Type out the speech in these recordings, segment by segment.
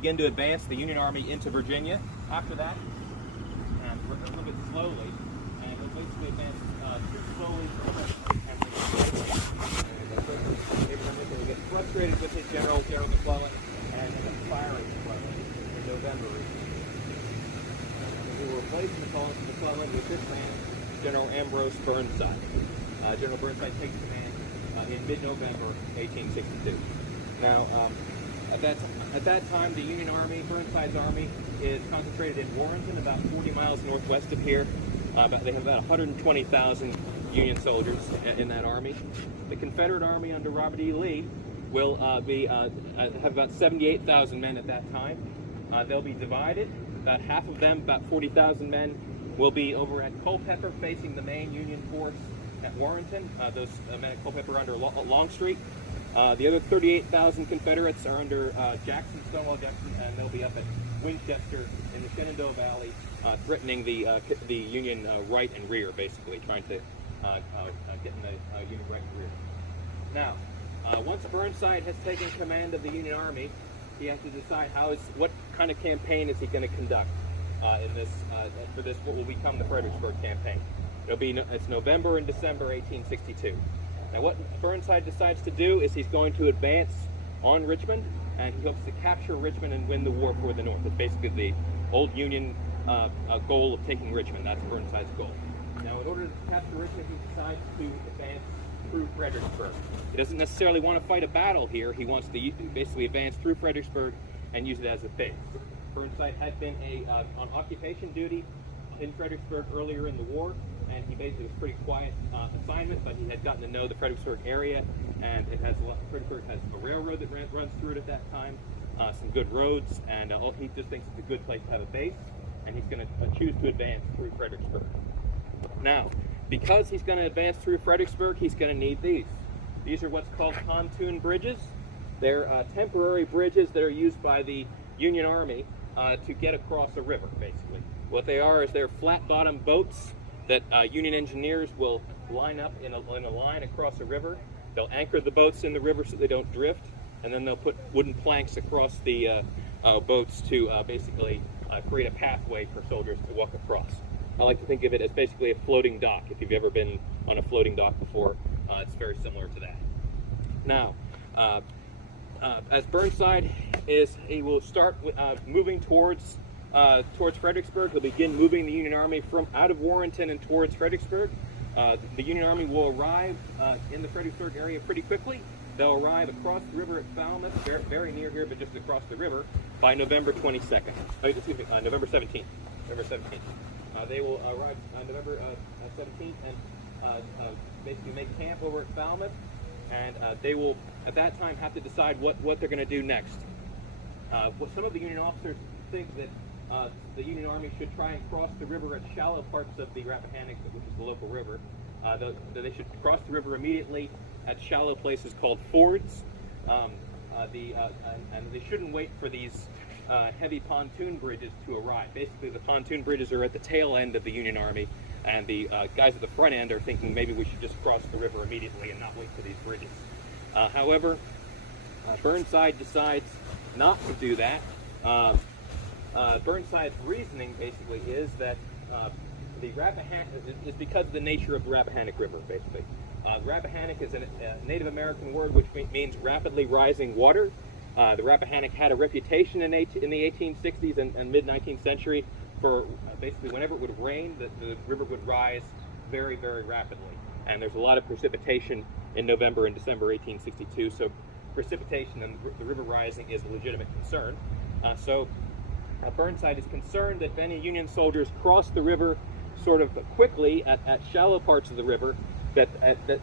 begin to advance the Union Army into Virginia. After that, and a little bit slowly, and they'll basically advance too slowly and they get frustrated with his General McClellan, and end up firing McClellan in November. He will replace McClellan with this man, General Ambrose Burnside. General Burnside takes command in mid-November 1862. Now, at that time, the Union Army, Burnside's army, is concentrated in Warrenton, about 40 miles northwest of here. They have about 120,000 Union soldiers in that army. The Confederate Army under Robert E. Lee will have about 78,000 men at that time. They'll be divided. About half of them, about 40,000 men, will be over at Culpeper facing the main Union force at Warrenton. Those men at Culpeper are under Longstreet. The other 38,000 Confederates are under Stonewall Jackson, and they'll be up at Winchester in the Shenandoah Valley, threatening the Union right and rear, basically, trying to get in the Union right and rear. Now, once Burnside has taken command of the Union Army, he has to decide what kind of campaign is he going to conduct for this what will become the Fredericksburg campaign. It's November and December 1862. Now, what Burnside decides to do is he's going to advance on Richmond, and he hopes to capture Richmond and win the war for the North. It's basically the old Union goal of taking Richmond. That's Burnside's goal. Now, in order to capture Richmond, he decides to advance through Fredericksburg. He doesn't necessarily want to fight a battle here. He wants to basically advance through Fredericksburg and use it as a base. Burnside had been on occupation duty in Fredericksburg earlier in the war, and he basically was a pretty quiet assignment, but he had gotten to know the Fredericksburg area, and Fredericksburg has a railroad that runs through it at that time, some good roads, and he just thinks it's a good place to have a base, and he's going to choose to advance through Fredericksburg. Now, because he's going to advance through Fredericksburg, he's going to need these. These are what's called pontoon bridges. They're temporary bridges that are used by the Union Army to get across a river, basically. What they are is they're flat-bottom boats that Union engineers will line up in a line across a river. They'll anchor the boats in the river so they don't drift, and then they'll put wooden planks across the boats to basically create a pathway for soldiers to walk across. I like to think of it as basically a floating dock. If you've ever been on a floating dock before, it's very similar to that. Now, as Burnside he will start moving towards Fredericksburg. He'll begin moving the Union Army from out of Warrenton and towards Fredericksburg. The Union Army will arrive in the Fredericksburg area pretty quickly. They'll arrive across the river at Falmouth, very near here, but just across the river, by November 22nd. November 17th. November 17th. They will arrive on November 17th and basically make camp over at Falmouth, and they will, at that time, have to decide what they're going to do next. Some of the Union officers think that the Union Army should try and cross the river at shallow parts of the Rappahannock, which is the local river. They should cross the river immediately at shallow places called fords. And they shouldn't wait for these heavy pontoon bridges to arrive. Basically, the pontoon bridges are at the tail end of the Union Army, and the guys at the front end are thinking maybe we should just cross the river immediately and not wait for these bridges. However, Burnside decides not to do that. Burnside's reasoning basically is that the Rappahannock is because of the nature of the Rappahannock River, basically. The Rappahannock is a Native American word which means rapidly rising water. The Rappahannock had a reputation in the 1860s and mid-19th century for basically whenever it would rain, the river would rise very, very rapidly. And there's a lot of precipitation in November and December 1862, so precipitation and the river rising is a legitimate concern. So Burnside is concerned that if any Union soldiers cross the river sort of quickly at shallow parts of the river, that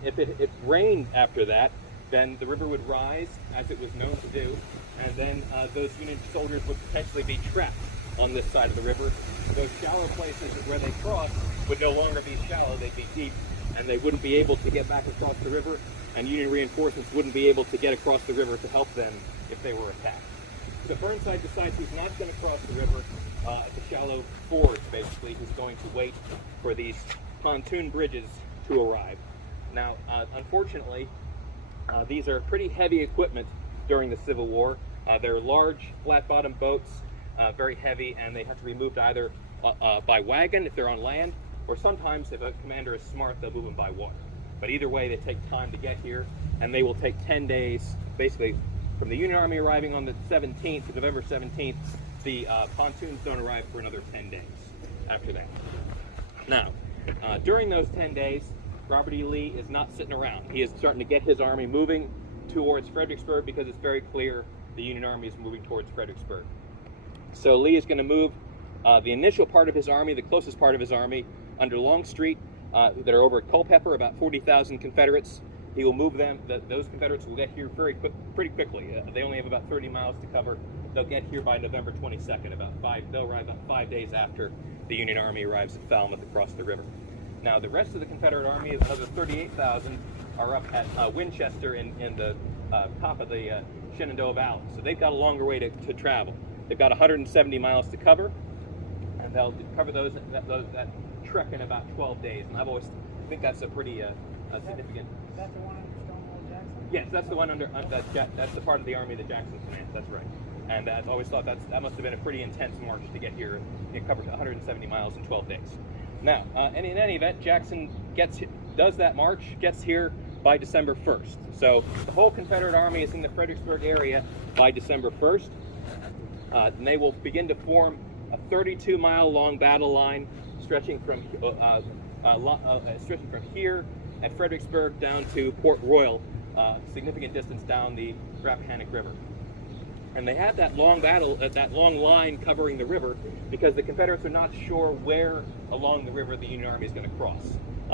if it rained after that, then the river would rise, as it was known to do, and then those Union soldiers would potentially be trapped on this side of the river. Those shallow places where they crossed would no longer be shallow, they'd be deep, and they wouldn't be able to get back across the river, and Union reinforcements wouldn't be able to get across the river to help them if they were attacked. So Burnside decides he's not going to cross the river at the shallow fords, basically. He's going to wait for these pontoon bridges to arrive. Now, unfortunately, these are pretty heavy equipment during the Civil War. They're large, flat-bottomed boats, very heavy, and they have to be moved either by wagon if they're on land, or sometimes if a commander is smart, they'll move them by water. But either way, they take time to get here, and they will take 10 days, basically, from the Union Army arriving on the 17th, November 17th, the pontoons don't arrive for another 10 days after that. Now, during those 10 days, Robert E. Lee is not sitting around. He is starting to get his army moving towards Fredericksburg because it's very clear the Union Army is moving towards Fredericksburg. So Lee is going to move the initial part of his army, the closest part of his army, under Longstreet, that are over at Culpeper, about 40,000 Confederates. He will move them. Those Confederates will get here pretty quickly. They only have about 30 miles to cover. They'll get here by November 22nd. They'll arrive about 5 days after the Union Army arrives at Falmouth across the river. Now, the rest of the Confederate Army, is another 38,000, are up at Winchester in the top of the Shenandoah Valley. So they've got a longer way to travel. They've got 170 miles to cover, and they'll cover that trek in about 12 days. And I've always think that's a pretty significant. That's the one under Stonewall Jackson? Yes, that's the one under that's the part of the army that Jackson commanded. That's right. And I've always thought that must have been a pretty intense march to get here. It covers 170 miles in 12 days. Now, in any event, Jackson does that march, gets here by December 1st. So the whole Confederate Army is in the Fredericksburg area by December 1st. And they will begin to form a 32-mile long battle line stretching from here at Fredericksburg down to Port Royal, significant distance down the Rappahannock River. And they had that long line covering the river because the Confederates are not sure where along the river the Union Army is going to cross.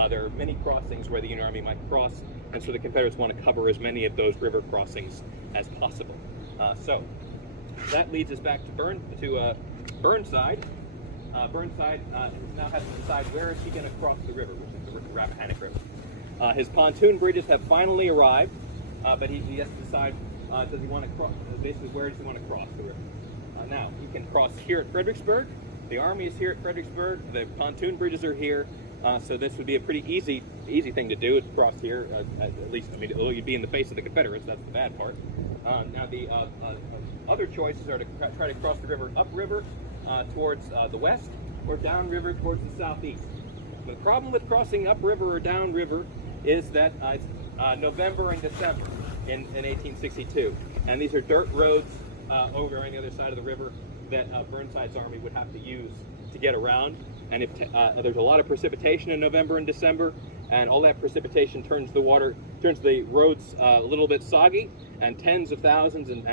There are many crossings where the Union Army might cross, and so the Confederates want to cover as many of those river crossings as possible. So that leads us back to Burnside. Burnside now has to decide where is he going to cross the river, which is the Rappahannock River. His pontoon bridges have finally arrived, but he has to decide, does he want to cross, basically where does he want to cross the river? Now, he can cross here at Fredericksburg. The army is here at Fredericksburg. The pontoon bridges are here. So this would be a pretty easy thing to do, is cross here, at least, I mean, you'd be in the face of the Confederates, that's the bad part. Now, the other choices are to try to cross the river upriver towards the west, or downriver towards the southeast. The problem with crossing upriver or downriver is that it's November and December in 1862, and these are dirt roads over on the other side of the river that Burnside's army would have to use to get around. And if there's a lot of precipitation in November and December, and all that precipitation turns the roads a little bit soggy, and tens of thousands and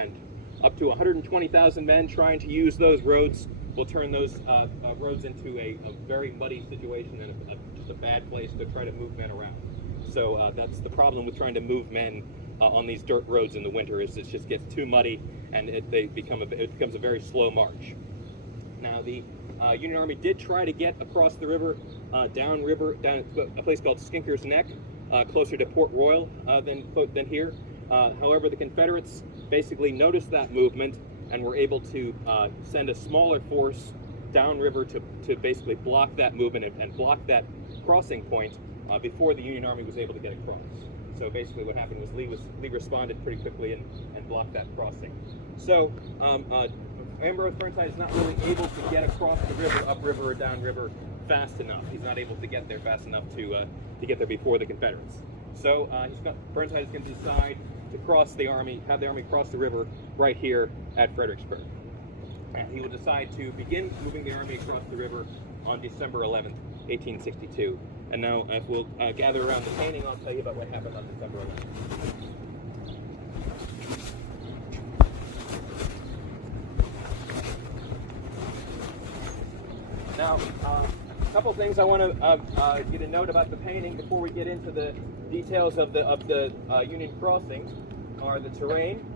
up to 120,000 men trying to use those roads will turn those roads into a very muddy situation and just a bad place to try to move men around. So that's the problem with trying to move men on these dirt roads in the winter, is it just gets too muddy and it becomes a very slow march. Now, the Union Army did try to get across the river, down a place called Skinker's Neck, closer to Port Royal than here. However, the Confederates basically noticed that movement and were able to send a smaller force downriver to basically block that movement and block that crossing point before the Union Army was able to get across. So basically what happened was Lee responded pretty quickly and blocked that crossing. So Ambrose Burnside is not really able to get across the river, upriver or downriver, fast enough. He's not able to get there fast enough to get there before the Confederates. So Burnside is going to decide to have the army cross the river right here at Fredericksburg. And he will decide to begin moving the army across the river on December 11th, 1862. And now, if we'll gather around the painting, I'll tell you about what happened on December 11th. Now, a couple things I want to get a note about the painting before we get into the details of the Union crossing are the terrain.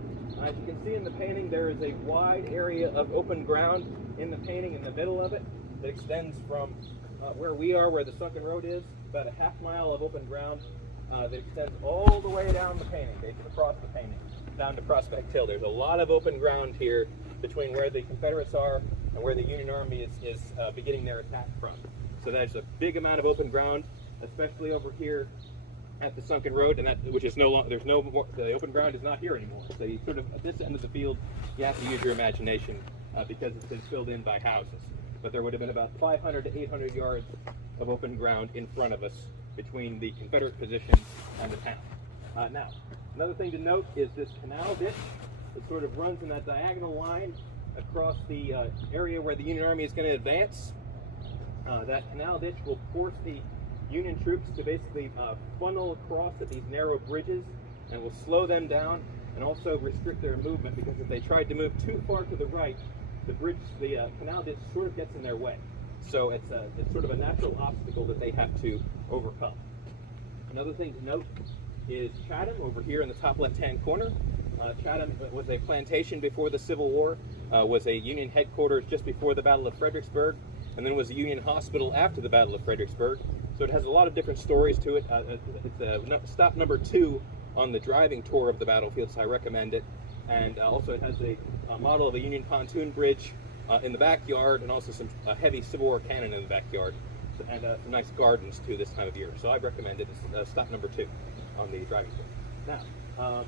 As you can see in the painting, there is a wide area of open ground in the painting in the middle of it that extends from where we are, where the Sunken Road is, about a half mile of open ground that extends all the way down the painting, basically across the painting, down to Prospect Hill. There's a lot of open ground here between where the Confederates are and where the Union Army is beginning their attack from. So there's a big amount of open ground, especially over here at the Sunken Road, and which is no longer, there's no more, the open ground is not here anymore. So you sort of, at this end of the field, you have to use your imagination because it's been filled in by houses. But there would have been about 500 to 800 yards of open ground in front of us between the Confederate position and the town. Now, another thing to note is this canal ditch. It sort of runs in that diagonal line across the area where the Union Army is going to advance. That canal ditch will force the Union troops to basically funnel across at these narrow bridges, and will slow them down and also restrict their movement, because if they tried to move too far to the right, the canal ditch sort of gets in their way. So it's sort of a natural obstacle that they have to overcome. Another thing to note is Chatham over here in the top left-hand corner. Chatham was a plantation before the Civil War, was a Union headquarters just before the Battle of Fredericksburg, and then was a Union hospital after the Battle of Fredericksburg. So it has a lot of different stories to it. It's stop number 2 on the driving tour of the battlefield, so I recommend it. And also it has a model of a Union pontoon bridge in the backyard, and also some heavy Civil War cannon in the backyard, and some nice gardens too this time of year. So I recommend it. It's stop number 2 on the driving tour. Now,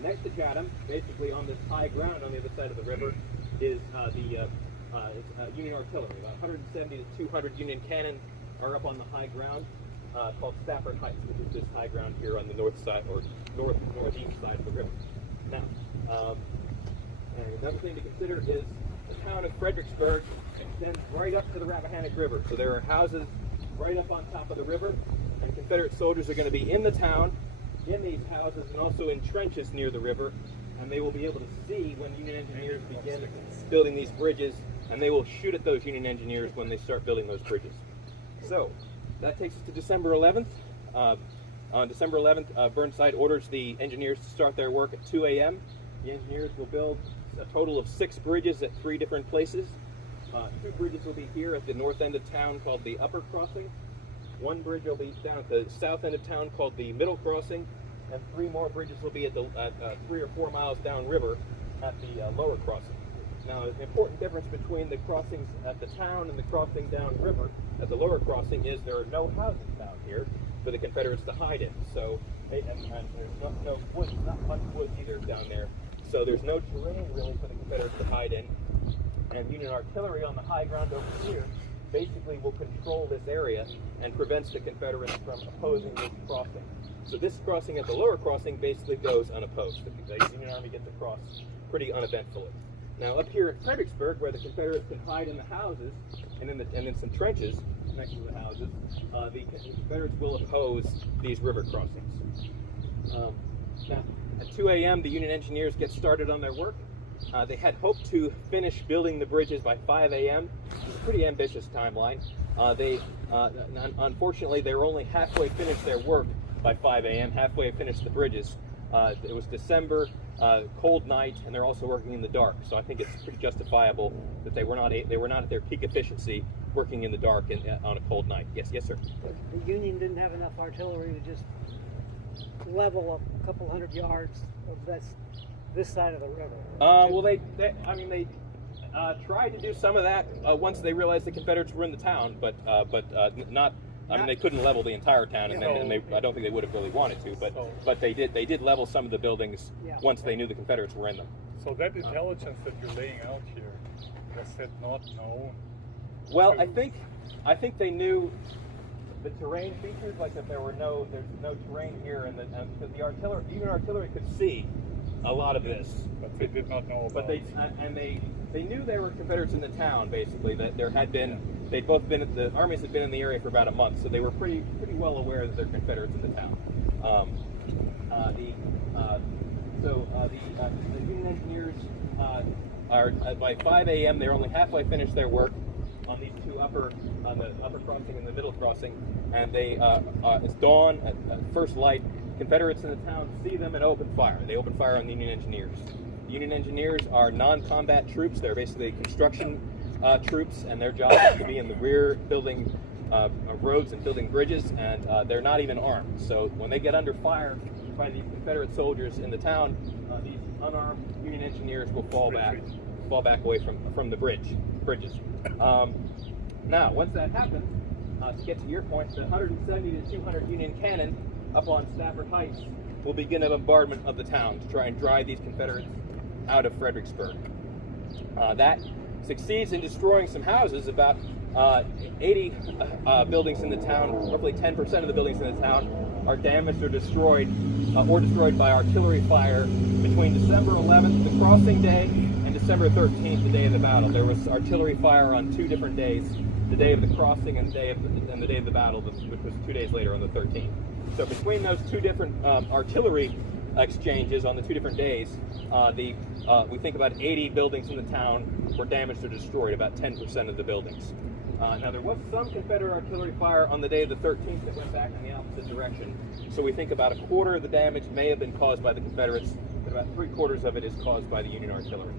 next to Chatham, basically on this high ground on the other side of the river, is Union artillery. About 170 to 200 Union cannon are up on the high ground called Stafford Heights, which is this high ground here on the north side, or northeast side of the river. Now, and another thing to consider is the town of Fredericksburg extends right up to the Rappahannock River. So there are houses right up on top of the river, and Confederate soldiers are going to be in the town, in these houses, and also in trenches near the river, and they will be able to see when Union engineers begin building these bridges, and they will shoot at those Union engineers when they start building those bridges. So that takes us to December 11th. On December 11th, Burnside orders the engineers to start their work at 2 a.m. The engineers will build a total of 6 bridges at 3 different places. 2 bridges will be here at the north end of town called the Upper Crossing. 1 bridge will be down at the south end of town called the Middle Crossing, and 3 more bridges will be at 3 or 4 miles downriver at the Lower Crossing. Now, the important difference between the crossings at the town and the crossing downriver at the Lower Crossing is there are no houses down here for the Confederates to hide in. So, and there's no woods, not much woods either down there. So there's no terrain really for the Confederates to hide in. And Union artillery on the high ground over here basically will control this area and prevents the Confederates from opposing this crossing. So this crossing at the Lower Crossing basically goes unopposed. The Union Army gets across pretty uneventfully. Now up here at Fredericksburg, where the Confederates can hide in the houses and in some trenches next to the houses, the Confederates will oppose these river crossings. Now, at 2 a.m., the Union engineers get started on their work. They had hoped to finish building the bridges by 5 a.m. It's a pretty ambitious timeline. Unfortunately, they were only halfway finished their work by 5 a.m., halfway finished the bridges. It was December, cold night, and they're also working in the dark. So I think it's pretty justifiable that they were not at their peak efficiency working in the dark on a cold night. Yes, sir. The Union didn't have enough artillery to just level a couple hundred yards of this side of the river. Well, they tried to do some of that once they realized the Confederates were in the town, but not. I mean, they couldn't level the entire town, and I don't think they would have really wanted to. But they did level some of the buildings once they knew the Confederates were in them. So that intelligence that you're laying out here, was that not known? Well, I think they knew the terrain features, like that there's no terrain here, and because the Union artillery could see a lot of this. But they did not know about. But they knew there were Confederates in the town. Basically, that there had been. They'd both been. The armies had been in the area for about a month, so they were pretty well aware that there were Confederates in the town. The Union engineers are by 5 a.m. They're only halfway finished their work on these two on the upper crossing and the middle crossing, and it's dawn at first light. Confederates in the town see them and open fire. They open fire on the Union engineers. The Union engineers are non-combat troops. They're basically construction troops, and their job is to be in the rear building roads and building bridges, and they're not even armed. So when they get under fire by these Confederate soldiers in the town, these unarmed Union engineers will fall back away from the bridges. Now, once that happens, to get to your point, the 170 to 200 Union cannon up on Stafford Heights will begin a bombardment of the town to try and drive these Confederates out of Fredericksburg. That succeeds in destroying some houses. About 80 buildings in the town, roughly 10% of the buildings in the town, are damaged or destroyed by artillery fire between December 11th, the crossing day, and December 13th, the day of the battle. There was artillery fire on 2 different days, the day of the crossing and the day of the battle, which was 2 days later on the 13th. So between those 2 different artillery exchanges on the 2 different days, we think about 80 buildings in the town were damaged or destroyed, about 10% of the buildings. Now there was some Confederate artillery fire on the day of the 13th that went back in the opposite direction. So we think about a quarter of the damage may have been caused by the Confederates, but about 3/4 of it is caused by the Union artillery.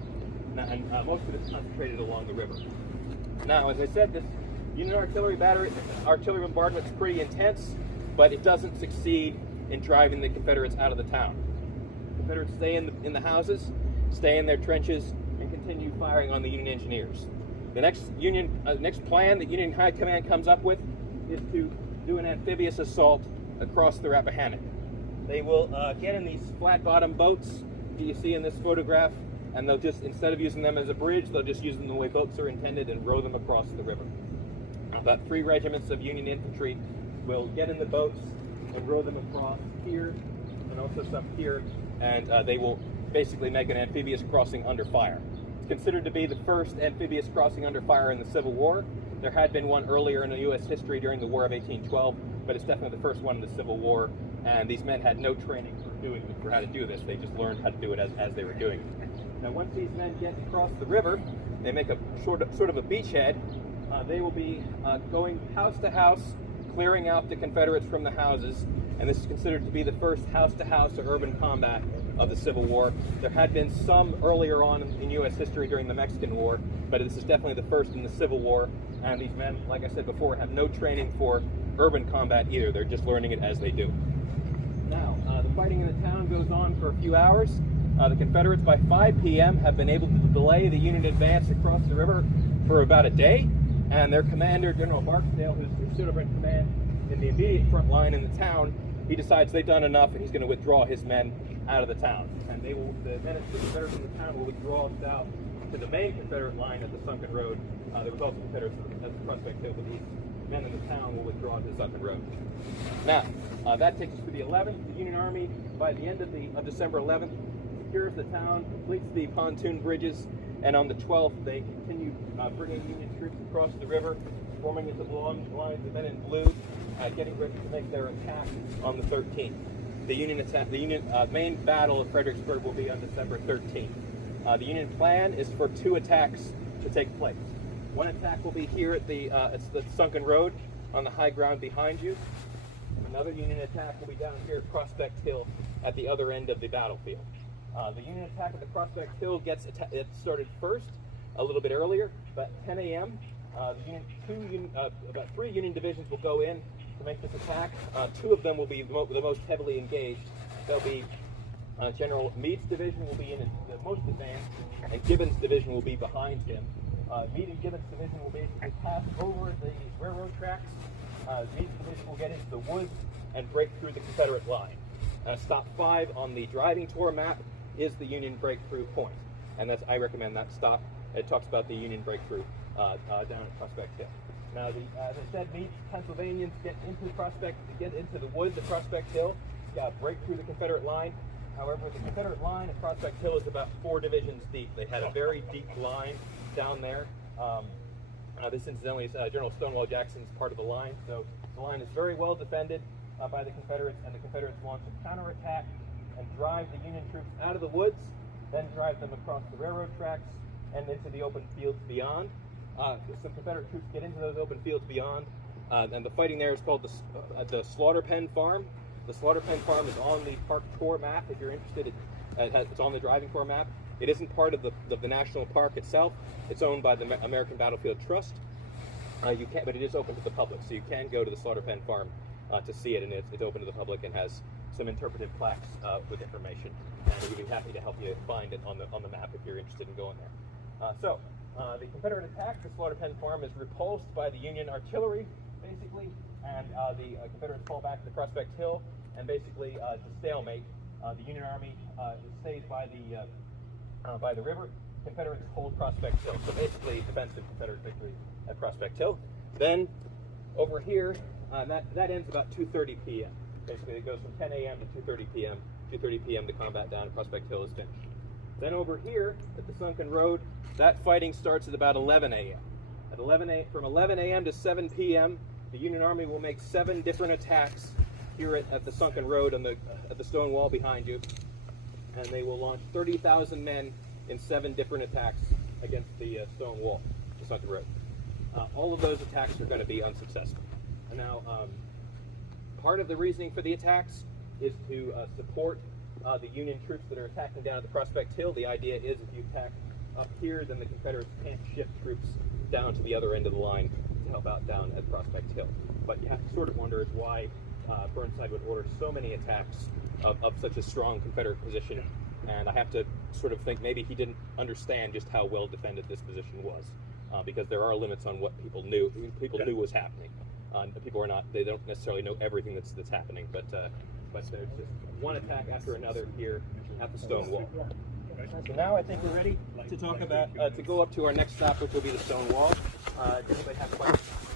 Now, and most of it is concentrated along the river. Now, as I said, this Union artillery bombardment is pretty intense, but it doesn't succeed in driving the Confederates out of the town. The Confederates stay in the houses, stay in their trenches, and continue firing on the Union engineers. The next plan that Union High Command comes up with is to do an amphibious assault across the Rappahannock. They will get in these flat-bottom boats that you see in this photograph, and they'll just, instead of using them as a bridge, they'll just use them the way boats are intended and row them across the river. About 3 regiments of Union infantry will get in the boats and row them across here, and also some here, and they will basically make an amphibious crossing under fire. It's considered to be the first amphibious crossing under fire in the Civil War. There had been one earlier in the U.S. history during the War of 1812, but it's definitely the first one in the Civil War, and these men had no training for how to do this. They just learned how to do it as they were doing it. Now, once these men get across the river, they make a sort of a beachhead. They will be going house to house, clearing out the Confederates from the houses, and this is considered to be the first house-to-house or urban combat of the Civil War. There had been some earlier on in U.S. history during the Mexican War, but this is definitely the first in the Civil War, and these men, like I said before, have no training for urban combat either. They're just learning it as they do. Now, the fighting in the town goes on for a few hours. The Confederates, by 5 p.m., have been able to delay the Union advance across the river for about a day, and their commander, General Barksdale, who's still in command in the immediate front line in the town, he decides they've done enough and he's going to withdraw his men out of the town. And the Confederates in the town will withdraw south to the main Confederate line at the Sunken Road. There was also Confederates at the Prospect Hill, but these men in the town will withdraw to the Sunken Road. Now, that takes us to the 11th. The Union Army, by the end of December 11th, secures the town, completes the pontoon bridges, and on the 12th, they continue bringing Union troops across the river, forming into long lines of men in blue, getting ready to make their attack on the 13th. The main battle of Fredericksburg will be on December 13th. The Union plan is for 2 attacks to take place. One attack will be here at the Sunken Road on the high ground behind you. Another Union attack will be down here at Prospect Hill at the other end of the battlefield. The Union attack at the Prospect Hill gets started first, a little bit earlier, about 10 a.m. About 3 Union divisions will go in to make this attack. 2 of them will be the most heavily engaged. They'll be General Meade's division will be in the most advanced, and Gibbon's division will be behind him. Meade and Gibbon's division will basically pass over the railroad tracks. Meade's division will get into the woods and break through the Confederate line. Stop 5 on the driving tour map is the Union breakthrough point, and I recommend that stop. It talks about the Union breakthrough down at Prospect Hill. Now, as I said, Meade's Pennsylvanians get into the woods at Prospect Hill, break through the Confederate line. However, the Confederate line at Prospect Hill is about 4 divisions deep. They had a very deep line down there. This incidentally is General Stonewall Jackson's part of the line, so the line is very well defended by the Confederates, and the Confederates launch a counterattack and drive the Union troops out of the woods, then drive them across the railroad tracks and into the open fields beyond. Some Confederate troops get into those open fields beyond, and the fighting there is called the Slaughter Pen Farm. The Slaughter Pen Farm is on the park tour map. If you're interested, it's on the driving tour map. It isn't part of the national park itself. It's owned by the American Battlefield Trust. But it is open to the public, so you can go to the Slaughter Pen Farm to see it, and it's open to the public and has some interpretive plaques with information. And we'd be happy to help you find it on the map if you're interested in going there. The Confederate attack, the Slaughter Pen Farm, is repulsed by the Union artillery, basically, and the Confederates fall back to the Prospect Hill. and basically to stalemate. The Union Army stays by the river. Confederates hold Prospect Hill. So basically, defensive Confederate victory at Prospect Hill. Then over here, that ends about 2:30 p.m. Basically, it goes from 10 a.m. to 2:30 p.m. 2:30 p.m. the combat down at Prospect Hill is finished. Then over here at the Sunken Road, that fighting starts at about 11 a.m. From 11 a.m. to 7 p.m., the Union Army will make 7 different attacks here at the Sunken Road at the stone wall behind you, and they will launch 30,000 men in 7 different attacks against the stone wall, the Sunken Road. All of those attacks are going to be unsuccessful. And now, part of the reasoning for the attacks is to support the Union troops that are attacking down at the Prospect Hill. The idea is if you attack up here, then the Confederates can't shift troops down to the other end of the line to help out down at Prospect Hill. But you have to sort of wonder is why Burnside would order so many attacks of such a strong Confederate position. And I have to sort of think maybe he didn't understand just how well defended this position was, because there are limits on what people knew. People knew was happening. People are not; they don't necessarily know everything that's happening. But there's just one attack after another here at the stone wall. So now I think we're ready to talk about to go up to our next stop, which will be the stone wall. Does anybody have questions?